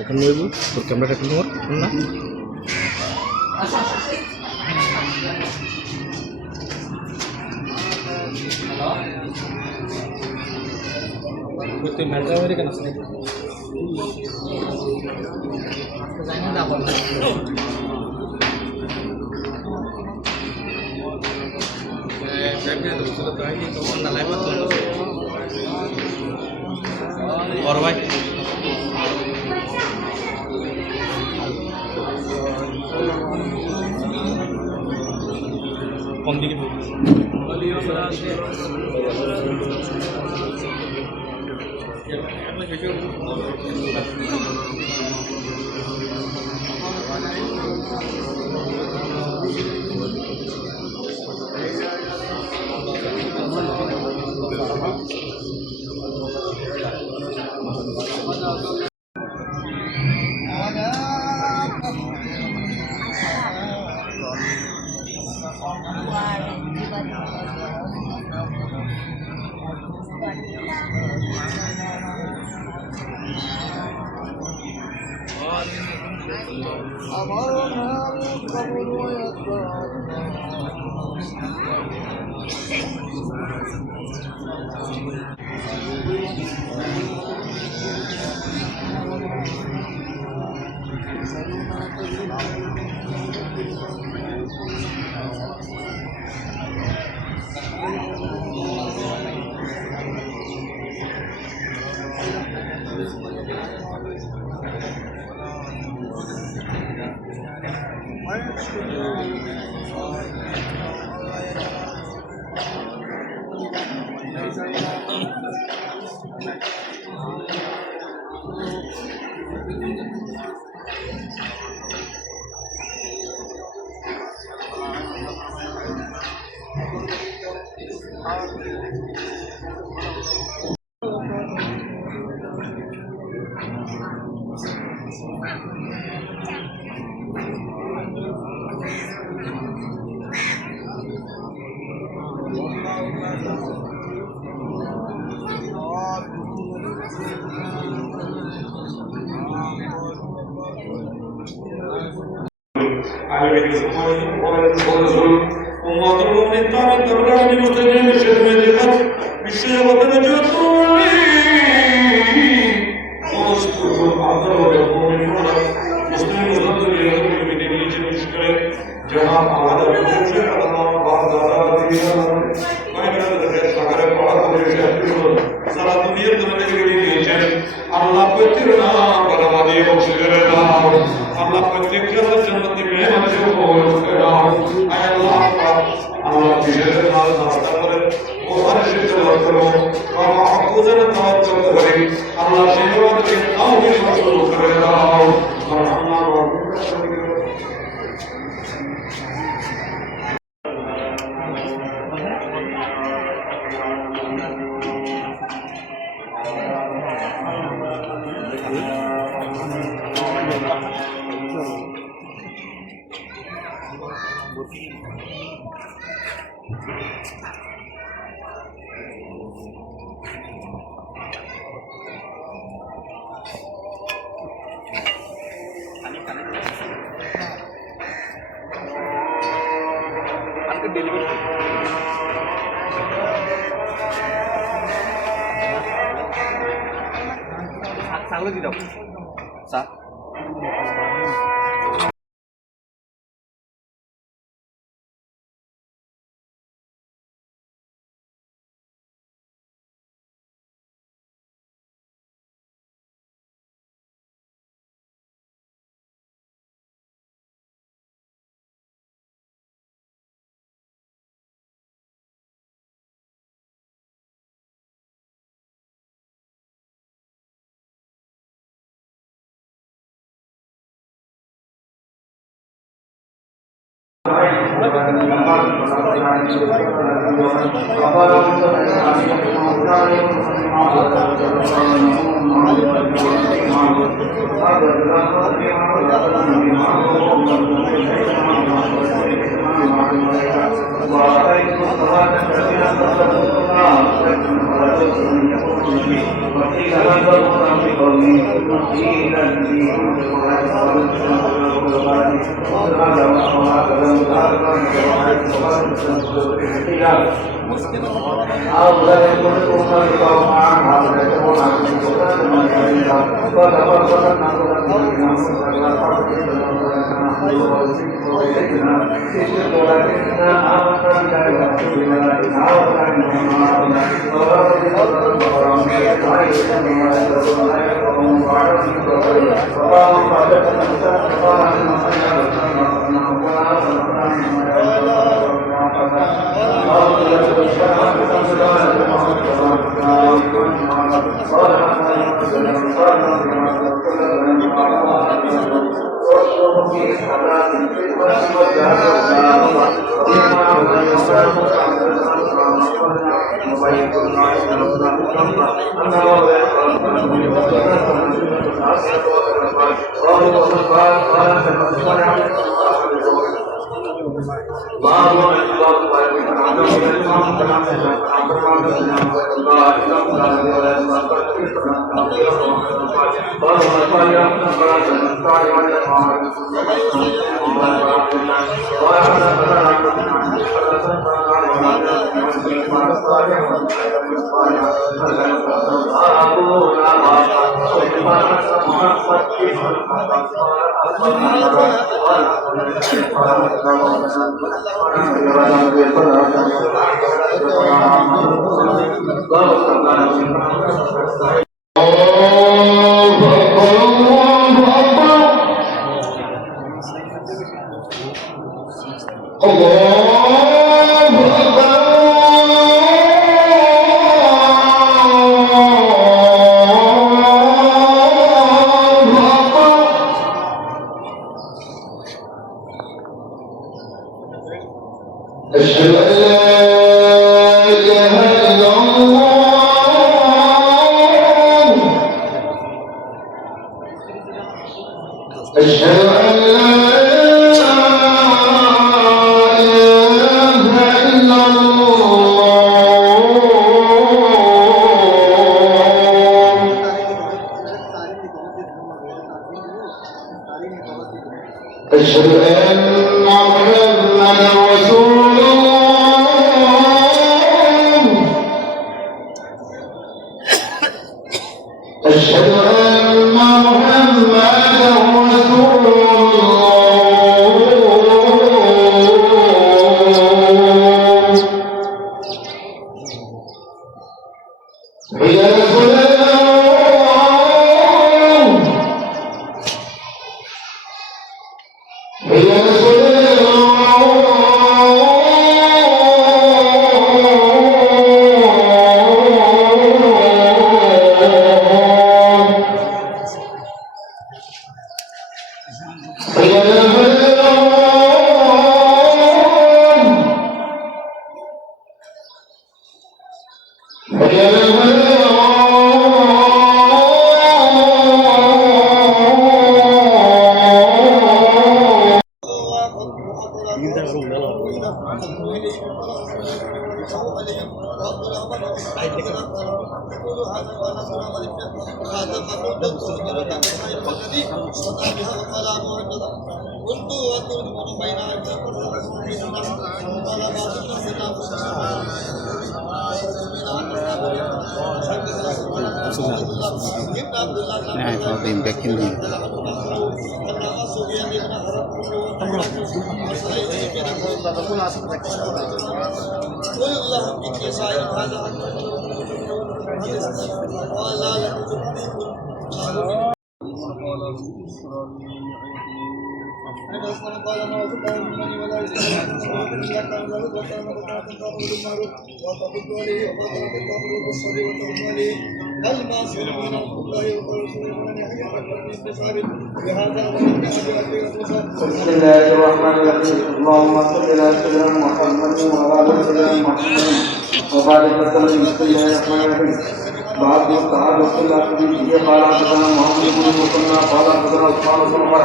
এখন নেব তোর ক্যামেরাটা খুলে ধর না করতে মেলটা হয়ে কেন আসলে জানি না বল ব্যাগটা তো তো আই তো না লাইভ করতে और भाई कौन दिखे أمرنا من قبل ويسرنا Allah petirna balamadi oxirena Allah petirna jannati mehman jo kera ay Allah tijere nal nasta kore o har shite karo wa mahfuzan tawakkul kore Allah shaywan ke tawhid rasul kare dao marhamna wa Sáng lên gì đâu? Sáng. أشهد أن لا إله إلا الله أشهد أن لا إله إلا الله أشهد أن محمدا رسول الله أشهد أن محمدا رسول الله حي على الصلاة حي على Nah, kalau back ini. بسم الله الرحمن الرحيم اللهم صل على سيدنا محمد وعلى ال سيدنا محمد وبارك وسلم بسم الله الرحمن الرحيم بعد الصحابة رسول الله قال حدثنا محمد بن مسلم قال حدثنا عثمان بن عمر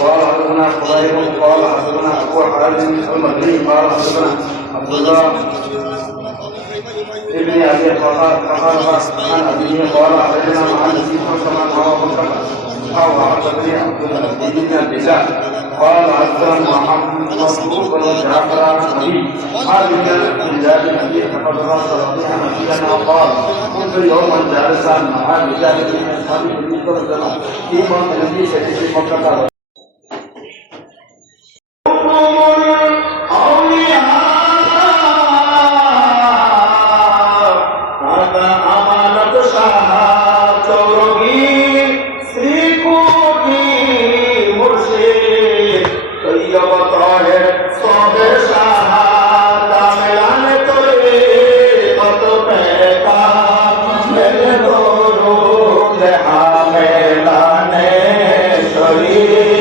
قال حدثنا خبيب قال حدثنا ابو حازم المدني قال حدثنا عبد الله ابن ابي قال عن ابيه قال حدثنا مع النبي صلى الله عليه وسلم أو حدثني عبد العزيز بن عبد الله قال حدثنا محمد بن جعفر عن أبي مالك بن زياد بن أبي حفظه صلى عن نبينا قال كنت يوما جالسا مع رجال من أصحاب النبي صلى الله عليه وسلم في موت النبي شديد مكة Amen.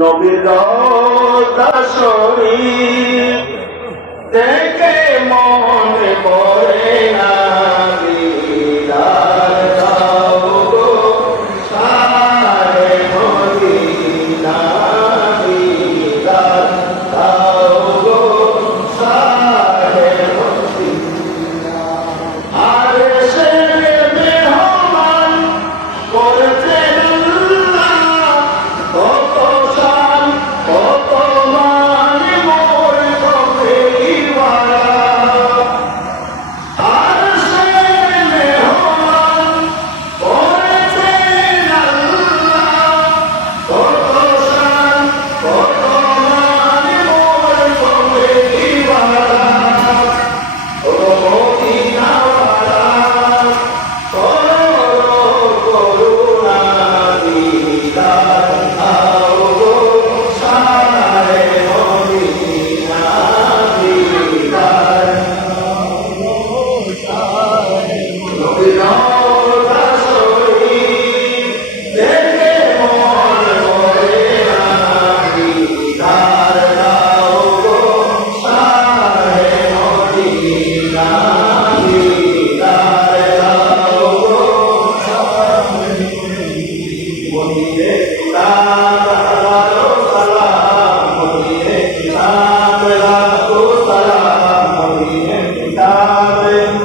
নবীর রওজা শরীফ দেখে মনে পড়ে না দিদার দাও গো শাহে Medina দিদার দাও গো শাহে Medina আর সে মেহমান করেছেন কত শান কত মান মোর কবিওয়ালা আর সে মেহমান করেছেন কত শান কত মান মোর কবিওয়ালা ও মদিনাওয়ালা করুণা দিদার দাও গো শাহে মদিনা দিদার নবীর রওজা শরীফ দেখে মন ভরে না দিদার দাও গো শাহে মদিনা দিদার দাও গো মদিনে লাখো সালাম মদিনে লাখো সালাম মদিনে সালাম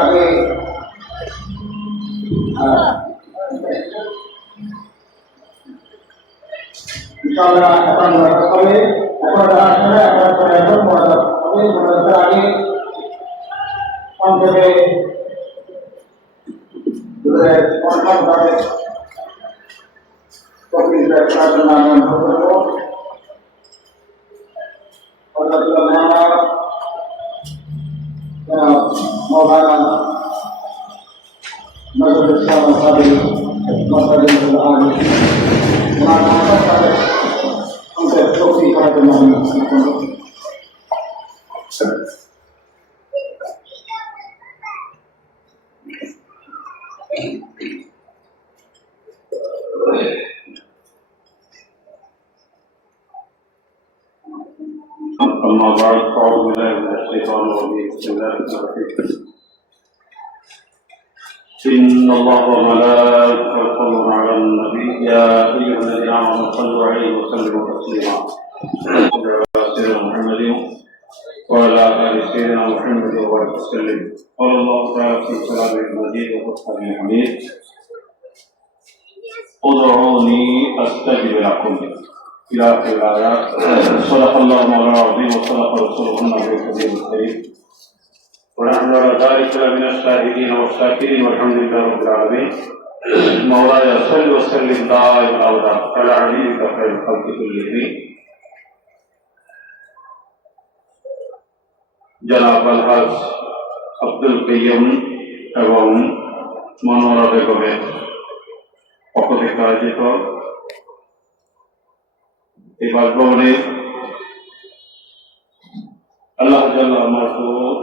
আগে ইনশাআল্লাহ এখন হবে এখন আসলে এখন মনে আগে সংক্ষেপে ভাবে أما بعد فأعوذ بالله من الشيطان الرجيم بسم الله الرحمن الرحيم إن الله وملائكته يصلون على النبي يا أيها الذين آمنوا صلوا عليه وسلموا تسليما صلى على سيدنا محمد وعلى آل سيدنا محمد وبارك وسلم قال الله تعالى في كلامه المجيد وفرقانه الحميد ادعوني أستجب لكم إلى آخر الآيات صدق الله مولانا العظيم وصدق رسوله النبي الكريم الكريم ونحن على ذلك لمن الشاهدين والشاكرين والحمد لله رب العالمين مولاي صل وسلم دائما أبدا على حبيبك خير الخلق كلهم জনাব আলহাজ আব্দুল কাইয়ুম এবং মনোয়ারা বেগমের পক্ষ থেকে আয়োজিত এই বাসভবনে আল্লাহ জাল্লাহ মাহফুজ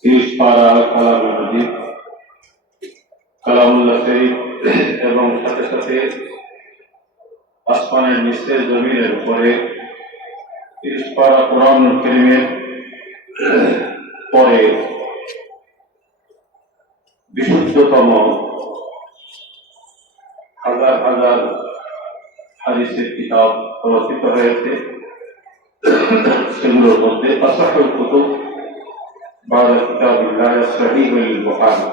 তিরিশপাড়া কালাম মসজিদ কালামুল্লাহ শরীফ এবং সাথে সাথে আসমানের নিচের জমিনের উপরে তিরিশপাড়া কোরআন কারীমের পরে বিশুদ্ধতম হাজার হাজার হাদিসের কিতাব রচিত হয়েছে সেগুলোর মধ্যে আসাহুল কুতুব বা'দা কিতাবিল্লাহ সহিহুল বুখারী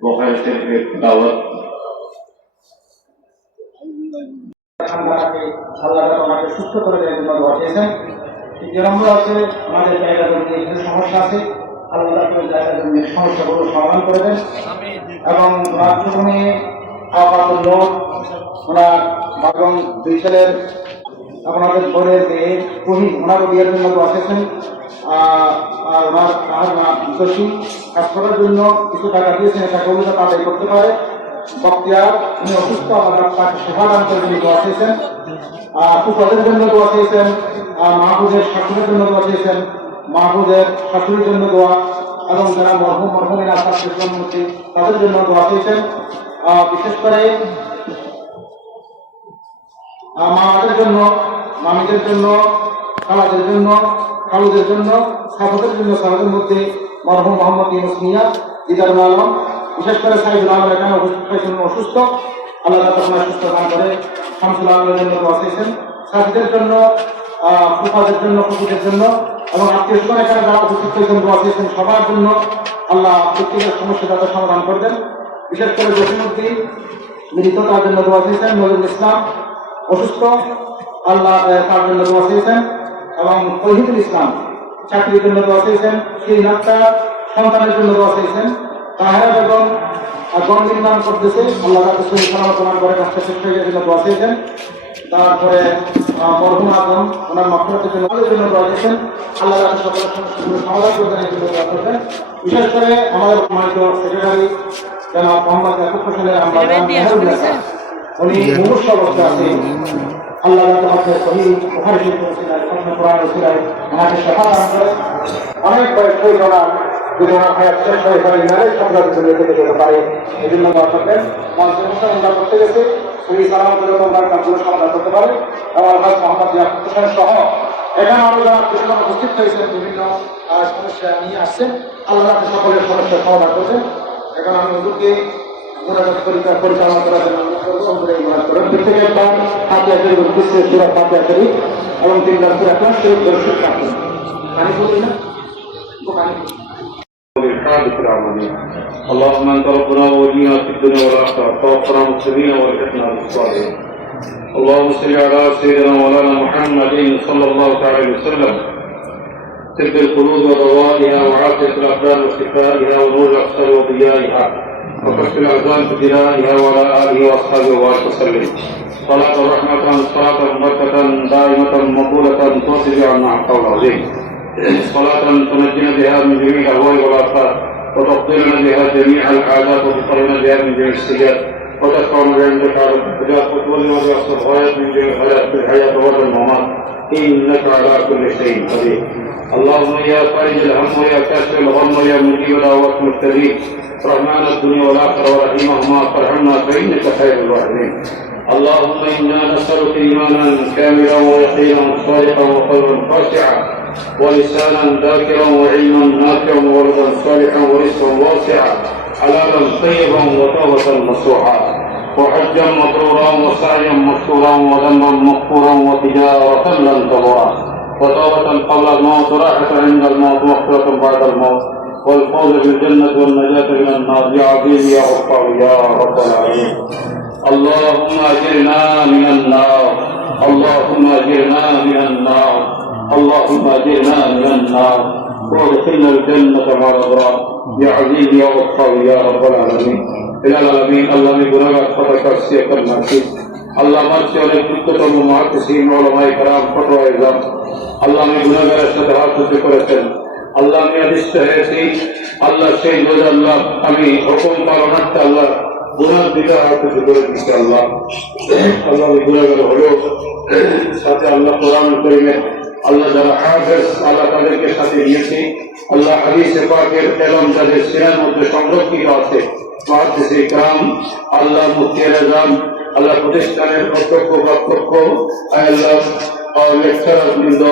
বুখারী শরীফের তিলাওয়াত আল্লাহ আমাকে সুস্থ করে দেওয়ার জন্য দোয়া চেয়েছেন। যে নম্বর আছে আমাদের জায়গা জমি এখানে সমস্যা আছে, আল্লাহ তাকে জায়গা জমি সমস্যাগুলো সমাধান করে দেন এবং রাজ্যভূমি আপাতত লোক ওনার বাগম দুই ছেলের আপনাদের বোনের মেয়ে কহি ওনারও বিয়ের জন্য দোয়া চেয়েছেন। আর ওনার দোষী কাজ করার জন্য কিছু টাকা দিয়েছেন, এটা কবিতা আদায় করতে পারে। বক্তিয়ার উনি অসুস্থ, আমরা তাকে সেবা দান করে জন্য দোয়া চেয়েছেন। উপদের জন্য দোয়া চেয়েছেন মাহফুজের শাশুড়ির জন্য দোয়া চেয়েছেন, মাহফুজের শাশুড়ির জন্য দোয়া, এবং যারা মরহুমিন আসামূর্তি তাদের জন্য দোয়া চেয়েছেন। বিশেষ করে মামাদের জন্য, মামিদের জন্য, খালাদের জন্য, খালুদের জন্য, সাফাদের জন্য, সাফাদের মধ্যে মরহুম মোহাম্মদ ইউনুস মিয়া, দিদারুল আলম, বিশেষ করে সাইদুল আলম এখানে অসুস্থ, আল্লাহ তাআলা সুস্থ দান করে। শামসুল আলমের জন্য দোয়া চেয়েছেন, সাথীদের জন্য, ফুফাদের জন্য, ফুফুদের জন্য, এবং আত্মীয় স্বজন এখানে যারা উপস্থিত হয়েছেন দোয়া চেয়েছেন সবার জন্য আল্লাহ প্রত্যেকের সমস্যা যাতে সমাধান করবেন। বিশেষ করে জসিমউদ্দিন মৃত, তার জন্য দোয়া চেয়েছেন। নজরুল ইসলাম অসুস্থ, আল্লাহ তার জন্য দোয়া চেয়েছেন। এবং তৌহিদুল ইসলাম চাকরির জন্য দোয়া চেয়েছেন। সেই নাট্টা সন্তানের জন্য দোয়া চেয়েছেন। তাহেরা বেগম গণ নির্মাণ করতেছে, আল্লাহ সালামত করে কাজটা শেষ হয়ে গেছিল, দোয়া চেয়েছেন। তারপরে মরহুম আজম ওনার মাফরাতের জন্য দোয়া চেয়েছেন, আল্লাহ সকলের সমস্যাগুলো সমাধান করবেন, এই জন্য দোয়া করবেন। বিশেষ করে আমাদের সম্মানিত সেক্রেটারি জনাব মোহাম্মদ ইয়াকুব হোসেনের আমরা উনি মুমূর্ষ অবস্থা আছে, আল্লাহ তোমাকে সহিহ বুখারী শরীফ ওসিলায়, কোরআন ওসিলায় আমাকে শেফা দান করে। অনেক বয়স্ক যারা যদি ওনার হায়াত শেষ হয়ে যায় ইমানের সংগ্রামের জন্য থেকে যেতে পারে, এই জন্য দোয়া করবেন। মানুষের অনুষ্ঠান আমরা করতে গেছে, উনি সালামতের ওনার কাজগুলো সমাধান করতে পারে। এবং আলহাজ মোহাম্মদ ইয়াকুব হোসেন সহ এখানে আরো যারা কৃষক উপস্থিত হয়েছেন, বিভিন্ন সমস্যা নিয়ে আসছেন, আল্লাহ সকলের সমস্যার সমাধান করছেন। এখন আমি হুজুরকে পরিচালনা করার জন্য প্রত্যেকে একবার ফাতিহা শরীফ উদ্দেশ্যে সূরা ফাতিহা শরীফ এবং 3 সূরা ইখলাস শরীফ দর্শন করবেন। পানি বলি না اللهم انت ربنا وولينا في الدنيا والاخره توفنا مسلمين والحقنا بالصالحين. اللهم صل على سيدنا مولانا محمد صلى الله عليه وسلم، طب القلوب ودوائها وعافيه الابدان وشفائها ونور الابصار وضيائها وكف الاحزان بدلائها وعلى اله واصحابه وبارك وسلم. صلاه رحمه صلاه بركه دائمه مقبوله توصل عنا قول عظيم. صلاة تنجينا بها من جميع الأهوال والآفات، وتقضينا بها جميع الحاجات، وتقربنا بها من جميع السيئات، وتدفعنا بها عندك على الحجات، وتولنا بها الصالحات من جميع الحياة في الحياة والممات، إنك على كل شيء قدير. اللهم يا فارج الهم ويا كاشف الغم ويا مجيب دعوات المبتلين، رحمن الدنيا والآخرة ورحيمهما فارحمنا فإنك خير الراحمين. اللهم إنا نسألك إيمانا كاملا ويقينا صادقا وقلبا خاشعا ولسانا ذاكرا وعلما نافعا وولدا صالحا ورزقا واسعا حلالا طيبا وتوبة نصوحا وحجا مبرورا وسعيا مشكورا وذنبا مغفورا وتجارة لن تبورا وتوبة قبل الموت راحة عند الموت ومغفرة بعد الموت والفوز بالجنة والنجاة من النار يا عظيم يا غفار يا رب العالمين. اللهم أجرنا من النار، اللهم أجرنا من النار، اللهم أجرنا من النار وادخلنا الجنة مع الأبرار يا عزيز يا غفار يا رب العالمين. إلى العالمين الله من গুনাহগার খতাকার সিয়াকার নাসিব আল্লাহ মাঝে অনেক উচ্চতম মুহাদ্দিসিন উলামায়ে কেরাম ফতোয়া ইলজাম আল্লাহ আমি গুনাহগারের সাথে হাত উঁচু করেছেন, আল্লাহ আমি আদিষ্ট হয়েছি, আল্লাহ সেই বোঝ আল্লাহ আমি হুকুম পালনার্থে আল্লাহ গুনাহ দিকে হাত উঁচু করে দিচ্ছি। আল্লাহ আল্লাহ আমি গুনাহগার হলেও সাথে আল্লাহ কোরআন কারীমের আল্লাহ যারা হাফেজ আল্লাহ তাদেরকে সাথে নিয়েছি, আল্লাহ হাদিসে পাকের ইলম যাদের সিনার মধ্যে সংরক্ষিত আছে, মুহাদ্দিসে کرام আল্লাহ মুফতি আজম আল্লাহ প্রতিষ্ঠানের অধ্যক্ষ কর্তৃপক্ষ আল্লাহ লেকচারার বৃন্দ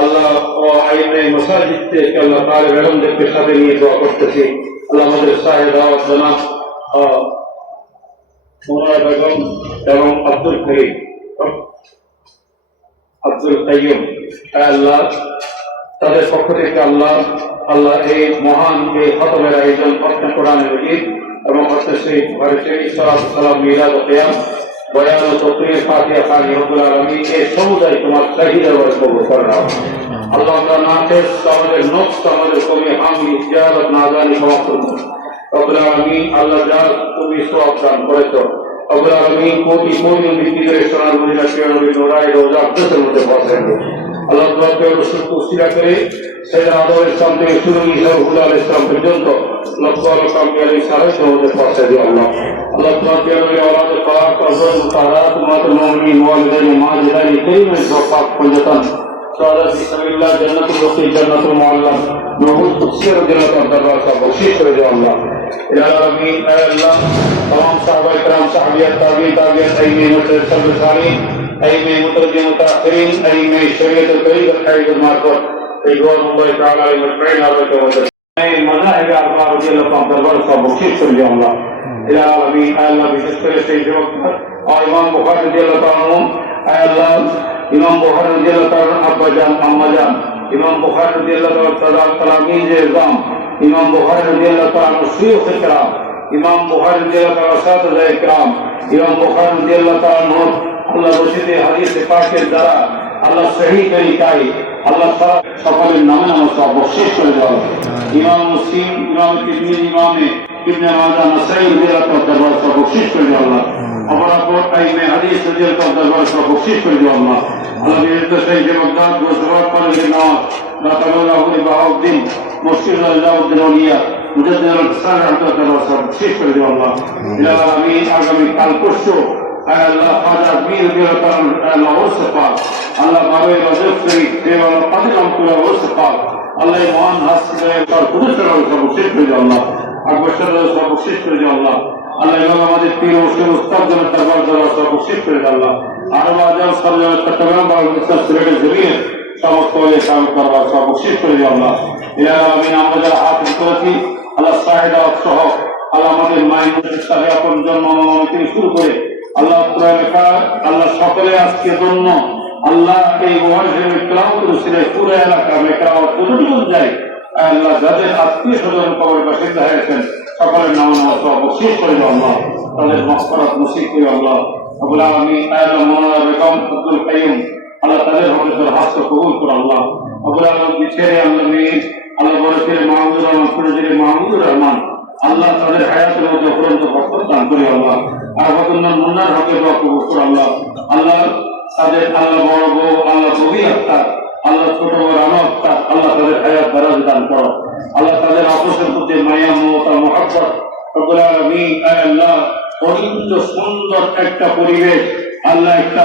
আল্লাহ ও আইনে মাসাজিদ থেকে আল্লাহ তাআলা ইলমদেরকে সাথে নিয়ে দোয়া করতেছি। আল্লাহ আমাদের সাহেব দাওয়াত জনাব মোনা বেগম এবং আব্দুল করিম আব্দুল কাইয়ুম আল্লাহ তাদের পক্ষ থেকে আল্লাহ আল্লাহ এই মহান এই খতমের আয়োজন খতমে কোরআন মাজিদ এবং খতমে শরীফ ভারতে সালাম মিলাদ ও কিয়াম বয়ান ও তাকরীর ফাতিহা খানি রব্বুল আলামিন এই সমুদায় তোমার চাহিদা বড় কবুল করে নাও। আল্লাহ আমরা নাফেস আমাদের নফস আমাদের কমি হামি জিয়ারত নাজানি সমাপ্ত রব্বুল আলামিন আল্লাহ যা তুমি সওয়াব দান করেছো রব্বুল আলামিন কোটি কোটি নবী করে সোনার মদিনা নবী নোরাই রোজা আপনাদের মধ্যে পৌঁছায় আল্লাহ তোমাকে রসুল উসিলা করে সাইয়েদনা আদম ইসলাম থেকে শুরু ঈসা আলাইহিস সালাম পর্যন্ত লক্ষ লক্ষ আম্বিয়া আলাইহিস সালামের মধ্যে পৌঁছে দিও আল্লাহ। আল্লাহ তোমাকে আমাদের আওলাদ পাক আযওয়াজ মুতাহারাত উম্মাতুল মুমিনিন ওয়ালিদাইন মাজিদাইন কারীমের পাক পঞ্জতন شهداء في سبيل الله جنة الوقي جنة المعلم نقول تفسير جنة الدرجة بخشيش رضي الله يا ربي اے اللہ تمام صحابہ کرام صحابیات تابعین تابعین ائمہ متسلسل صالحین ائمہ متقدمین متأخرین ائمہ شریعت الطریقہ حیث المعرفت رضوان اللہ تعالی علیہم اجمعین علیہ وسلم مذاہب اربعہ رضی اللہ عنہم دربار سے بخشیش رضی اللہ ইয়া রাব্বি আল্লাহ বিশেষ করে সেই যুবক ইমাম বুখারী রাদিয়াল্লাহু তাআলা আল্লাহ ইমাম বুখারী রাদিয়াল্লাহু তাআলা আব্বা জান আম্মা জান ইমাম বুখারী রাদিয়াল্লাহু তাআলা তালামিজ ইমাম ইমাম বুখারী রাদিয়াল্লাহু তাআলা শায়খ ইকরাম ইমাম বুখারী রাদিয়াল্লাহু তাআলা সাহাবা ইকরাম ইমাম বুখারী রাদিয়াল্লাহু তাআলা আল্লাহ রশিদে হাদিস পাকের দ্বারা আল্লাহ সহিহ তরিকায় আল্লাহ সকলের নামে নাম সব বখশিশ করে দাও ইমাম মুসলিম ইমাম তিরমিজি ইমামে ইবনে মাজাহ নাসাই রাদিয়াল্লাহু তাআলা দরবার সব বখশিশ করে দাও আল্লাহ অপরাপর আইমে হাদিস রাদিয়াল্লাহু তাআলা দরবার সব বখশিশ করে দাও আল্লাহ আল্লাহ বিরুদ্ধে সেই যে মকদাদ গোসবাত পারে নামাজ রাতাবাল্লাহু বাউদ্দিন মুশকিল আল্লাহুদ্দিন আউলিয়া মুজাদ্দিদ আল-হাসান রাদিয়াল্লাহু তাআলা সব বখশিশ করে দাও আল্লাহ ইলা আমি আগামী কাল পরশু আল্লাহ খাজা পীর রাদিয়াল্লাহু তাআলা আল্লাহ ওরসে পাক আল্লাহ বাবে রজব শরীফ দেওয়াল কাদিরাম পুরা ওরসে পাক আল্লাহ মহান হাসিবে তার কুদরতের সব বখশিশ করে দাও আল্লাহ আকবর সব বখশিশ করে দাও আল্লাহ আল্লাহ এবং আমাদের পীর ও মুর্শিদ উস্তাদ জনের দরবার দ্বারা সব বখশিশ করে দাও আল্লাহ আর আজম সাল্লাল্লাহু চট্টগ্রাম বাংলাদেশ সিলেটের জমিনে সমস্ত ওলি কাম করবার সব বখশিশ করে দাও আল্লাহ ইয়া আমিন আমরা যারা হাত করেছি আল্লাহ সাহেদা সহ আল্লাহ আমাদের মায়ের সাথে আপন জন্ম থেকে শুরু করে আল্লাহ আল্লাহ সকলে আজকে জন্য আল্লাহ এই ওয়ার্ডের ক্লাব করেছিলেন পুরো এলাকা মেকরাও কতটুকু যায় আল্লাহ যাদের আত্মীয় স্বজন কবর বাসিন্দ হয়েছেন সকলের নাম নাম বখশিশ করে দাও আল্লাহ তাদের মাগফিরাত নসিব করে আল্লাহ আবুল আলামিন আল্লাহ মাওলানা বেগম আব্দুল কাইয়ুম আল্লাহ তাদের হকের হাত কবুল করে আল্লাহ আবুল আলামিন বিছেরে আল্লাহ আল্লাহ বলেছেন মাহমুদুর রহমান ফুরুজের মাহমুদুর রহমান আল্লাহ তাদের হায়াতের মধ্যে অফুরন্ত বরকত দান করে আল্লাহ আর হকুন্নার মুন্নার হকের কবুল করে আল্লাহ আল্লাহ তাদের আল্লাহ বড় বউ আল্লাহ কবি আক্তার আল্লাহ ছোট বড় আত্মা আল্লাহ তাদের হায়াত দারাজ দান করো আল্লাহ তাদের আপসের প্রতি মায়া মমতা মহব্বত রব্বুল আলামিন আল্লাহ অত্যন্ত সুন্দর একটা পরিবেশ আল্লাহ একটা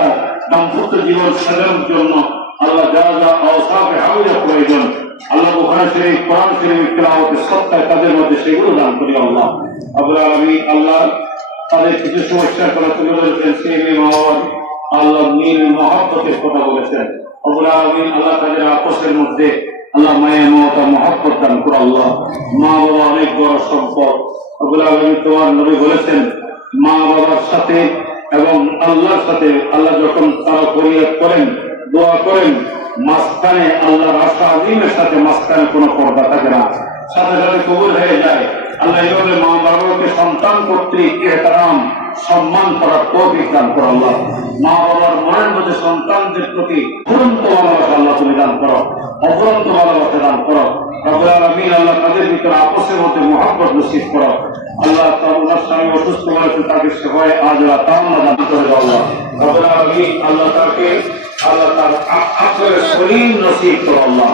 দাম্পত্য জীবন সাজানোর জন্য আল্লাহ যা যা আওসাফে হামিদা প্রয়োজন আল্লাহ বুখারী শরীফ কোরআন শরীফ তেলাওয়াতের সত্তায় তাদের মধ্যে সেগুলো দান করি আল্লাহ রব্বুল আলামিন আল্লাহ তাদের কিছু সমস্যার কথা তুলে ধরেছেন সেই মহান আল্লাহ নীল মহব্বতের কথা বলেছেন রব্বুল আলামিন আল্লাহ তাদের আপসের মধ্যে আল্লাহ মায়া মমতা মহব্বত দান করো আল্লাহ মা বাবা অনেক বড় সম্পদ রব্বুল আলামিন তোমার নবী বলেছেন মা বাবার সাথে এবং আল্লাহর সাথে আল্লাহ যখন তারা ফরিয়াদ করেন দোয়া করেন মাঝখানে আল্লাহর আশা আজিমের সাথে মাঝখানে কোনো পর্দা থাকে না সাথে সাথে কবুল হয়ে যায় আল্লাহ এইভাবে মা বাবাকে সন্তান কর্তৃক ইহতারাম সম্মান করার তৌফিক দান করো আল্লাহ মা বাবার মনের মধ্যে সন্তানদের প্রতি অফুরন্ত ভালোবাসা আল্লাহ তুমি দান করো অফুরন্ত ভালোবাসা দান করো রব্বুল আলামিন আল্লাহ তাদের ভিতরে আপসের মধ্যে মহব্বত নসিব করো আল্লাহ তার ওনার স্বামী অসুস্থ হয়েছে তাকে সেবায় আজ তাওনা দান করে দাও আল্লাহ রব্বুল আলামিন আল্লাহ তাকে আল্লাহ তার আকলের শরীর নসিব করো আল্লাহ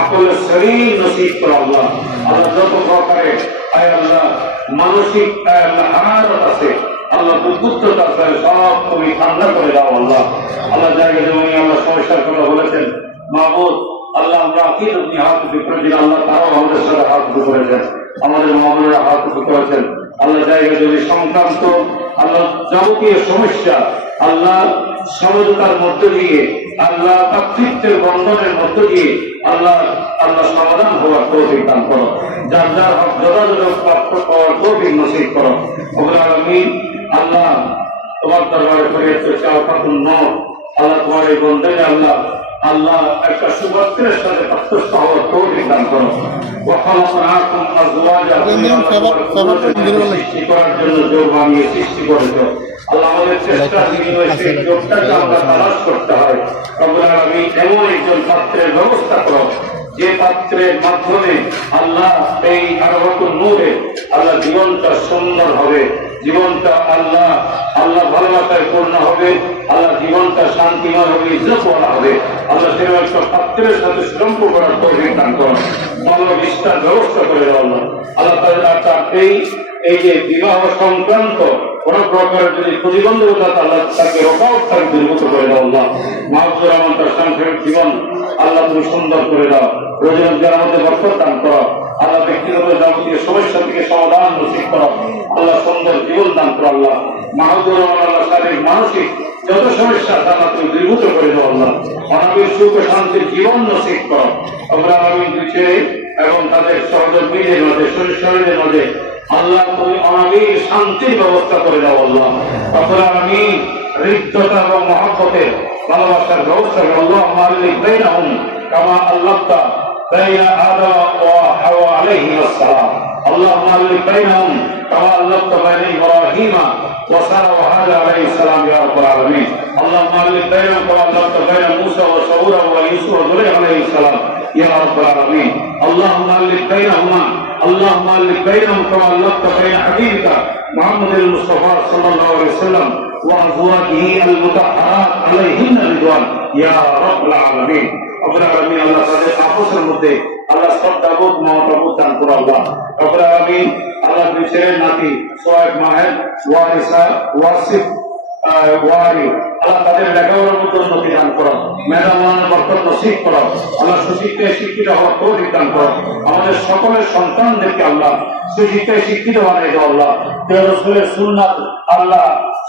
আকলের শরীর নসিব করো আল্লাহ আল্লাহ যত প্রকারে আয় আল্লাহ মানসিক আয় আল্লাহ হারারত আছে আল্লাহ বুদ্ধতা আছে সব তুমি ঠান্ডা করে দাও আল্লাহ আল্লাহ জায়গা জমি আল্লাহ সমস্যার কথা বলেছেন মাহবুব আল্লাহ আমরা আকিদ আপনি হাত উঠে করেছেন আল্লাহ তারাও আমাদের সাথে হাত উঠে করেছেন আমাদের মাহবুবেরা হাত উঠে করেছেন আল্লাহ জায়গা জমি সংক্রান্ত আল্লাহ যাবতীয় সমস্যা আল্লাহ সমঝোতার মধ্য দিয়ে আল্লাহ তাকৃত্যের বন্ধনের মধ্য দিয়ে আল্লাহ আল্লাহ সমাধান হওয়ার তৌফিক দান করো যার যার হক যথাযথ প্রাপ্ত হওয়ার তৌফিক নসিব করো রব্বুল আলামিন আল্লাহ তোমার দরবারে ফরিয়াদ করছি আল্লাহ আল্লাহ তোমার এই বন্ধনে আল্লাহ আল্লাহ একটা সুপাত্রের সাথে প্রত্যস্ত হওয়ার তৌফিক দান করো ওয়াখালাকনাকুম আজওয়াজা সৃষ্টি করার জন্য যোগ বানিয়ে সৃষ্টি করেছো আল্লাহ আমাদের চেষ্টার বিনিময়ে সেই যোগটাকে আমরা তালাশ করতে হয় রব্বুল আলামিন এমন একজন পাত্রের ব্যবস্থা করো যে পাত্রের মাধ্যমে আল্লাহ এই আরবাতুন নূরে আল্লাহ জীবনটা সুন্দর হবে জীবনটা আল্লাহ আল্লাহ ভালোবাসায় পূর্ণ হবে আল্লাহ জীবনটা শান্তিময় হবে ইজ্জতওয়ালা হবে আল্লাহ সেরকম একটা পাত্রের সাথে শ্রম্প করার তৌফিক দান করো ভালো বিস্তার ব্যবস্থা করে দাও আল্লাহ আল্লাহ তার এই যে বিবাহ সংক্রান্ত কোন প্রকারের যদি প্রতিবন্ধকতা আল্লাহ তাকে রোকাওয়াত দূরীভূত করে দাও আল্লাহ মাহবুবুর রহমান তার সাংসারিক জীবন আল্লাহ তুমি সুন্দর করে দাও, রোজগারের মধ্যে বরকত দান করো আল্লাহ, ব্যক্তিগত যাবতীয় সমস্যা থেকে সমাধান নসিব করো আল্লাহ, সুন্দর জীবন দান করো আল্লাহ, মানবীয় আল্লাহ শারীরিক মানসিক যত সমস্যা তারা তুমি দূরীভূত করে দাও আল্লাহ, অনাবিল সুখ ও শান্তির জীবন নসিব করো আমরা আমিন ছেড়ে এবং তাদের সহযোগীদের মাঝে শরীরের মাঝে আল্লাহ তুমি অনাবিল শান্তির ব্যবস্থা করে দাও আল্লাহ, আমরা আমি হৃদ্যতা এবং মহব্বতের ভালোবাসার ব্যবস্থা আল্লাহ মালিক বাইনাহুম কামা আল্লাহতা বাইনা আদম ওয়া হাওয়া আলাইহিস সালাম আল্লাহ মালিক বাইনাহুম কামা আল্লাহতা বাইনা ইব্রাহিম ওয়া সারা ওয়া হাজা আলাইহিস সালাম ইয়া রাব্বাল আলামিন আল্লাহ মালিক বাইনাহুম কামা আল্লাহতা বাইনা মূসা ওয়া সাউরা ওয়া ইউসুফ ওয়া যুলাইখ আলাইহিস সালাম ইয়া রাব্বাল আলামিন আল্লাহ মালিক বাইনাহুমা اللهم الف بينهم كما الفت بين حبيبك محمد المصطفى صلى الله عليه وسلم وازواجه المطهرات عليهن رضوان يا رب العالمين رب العالمين الله তাদের আপসের মধ্যে আল্লাহ শ্রদ্ধাবোধ মমতাবোধ দান করো আল্লাহ, রব আলামিন আল্লাহ দুই ছেলের নাতি সোয়েব মাহেদ ওয়ারিসা ওয়াসিফ ওয়ারি আল্লাহ তাদের লেখাপড়ার মধ্যে উন্নতি দান করো, মেধামান বরকত নসিব করো আল্লাহ, সুশিক্ষায় শিক্ষিত হওয়ার তৌফিক দান করো আমাদের সকলের সন্তানদেরকে আল্লাহ সুশিক্ষায় শিক্ষিত বানিয়ে দাও আল্লাহ, রাসূলের সুন্নাত আল্লাহ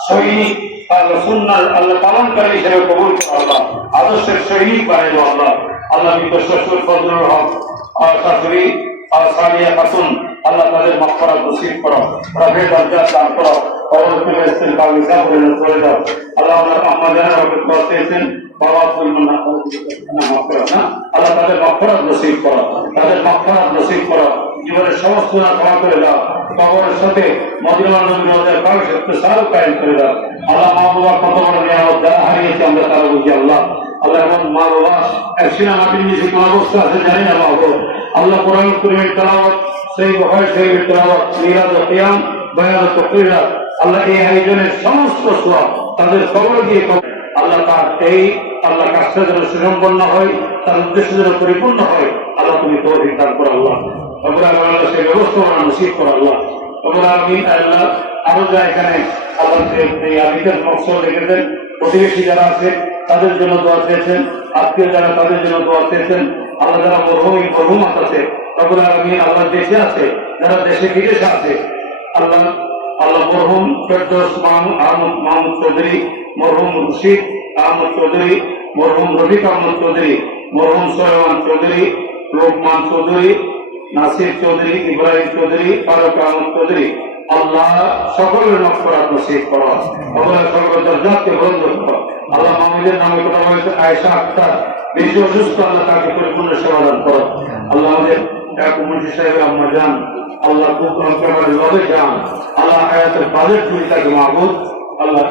সৈনিক আল্লাহ সুন্নাত আল্লাহ পালনকারী হিসেবে কবুল করো আল্লাহ, আদর্শের সৈনিক বানিয়ে দাও আল্লাহ, আল্লাহ বিকশ শ্বশুর ফজলুল হক শাশুড়ি সালিয়া খাতুন আল্লাহ তাদের মাগফিরাত নসিব করো, রফে দরজাত দান করো, পরবর্তী ইস্তেগফার নিসা করে দাও আল্লাহ, আমরা আম্মা জানেরা করতেছেন বাবা ফুলমনা না আল্লাহ তাদের মাগফিরাত নসিব করো, তাদের মাগফিরাত নসিব করো, জীবনের সমস্ত গুনাহ ক্ষমা করে দাও, কবরের সাথে মদিনা নবীর রওজায় পাক ইত্তিসাল কায়েম করে দাও আল্লাহ, মা বাবার কত বড় নিয়ামত যারা হারিয়েছে আমরা তারা বুঝি আল্লাহ, আল্লাহ এমন মা বাবা এক সিনা মাটির নিচে কোন অবস্থা আছে জানি না বাবা আল্লাহ, কোরআন কারীমের তেলাওয়াত সেই বুখারী শরীফের তেলাওয়াত মিলাদ ও কিয়াম বায়ান ও তাকরীরাত আল্লাহ এই আয়োজনের সমস্ত সওয়াব তাদের কবরে দিয়ে আল্লাহ তার এই আল্লাহ কাজটা যেন সুসম্পন্ন হয়, তার উদ্দেশ্য যেন পরিপূর্ণ হয় আল্লাহ তুমি তৌফিক দান করো আল্লাহ, আল্লাহ সেই ব্যবস্থা নসিব করো আল্লাহ, আমিন আল্লাহ আরো যা এখানে আল্লাহ এই আবিদের মকসদ রেখেছেন, প্রতিবেশী যারা আছে তাদের জন্য দোয়া চেয়েছেন, আত্মীয় যারা তাদের জন্য দোয়া চেয়েছেন আল্লাহ, যারা মরহুমাত আছে আমিন আল্লাহ দেশে আছে, যারা দেশে বিদেশে আছে আল্লাহ আল্লাহ মরহুম ফেরদৌস মাহমুদ চৌধুরী, মরহুম রশিদ আহমদ চৌধুরী, মরহুম রফিক আহমদ চৌধুরী, মরহুম সোহেমান চৌধুরী, লোকমান চৌধুরী, নাসির চৌধুরী, ইব্রাহিম চৌধুরী, ফারুক আহমদ চৌধুরী আল্লাহ সকলের মাগফিরাত নসিব করো, সকলের দরজাকে বুলন্দ করো আল্লাহ, মাহমুদের নামে কথা বলেছে আয়েশা আক্তার বেশি অসুস্থ আল্লাহ তাকে পরিপূর্ণ সমাধান করো আল্লাহ, আমাদের এক মুন্সি সাহেবের আম্মা জান আল্লাহ খুব একেবারে লবে যান আল্লাহ, হায়াতের বাজেট জুড়ি তাকে মাহবুদ আল্লাহ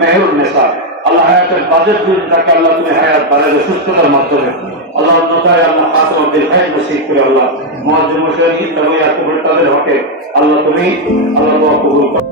মেহরুন নেশা আল্লাহ, হায়াতের বাজেট জুড়ি তাকে আল্লাহ তুমি হায়াত বাড়াবে সুস্থতার মাধ্যমে আল্লাহ, অন্যথায় আল্লাহ খাতামদের খায় নসিব করে আল্লাহ, মুআজ্জিম মুশাইয়িদ তবে তাদের হকে আল্লাহ তুমি আল্লাহ দোয়া কবুল করো।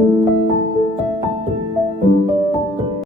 Thank you.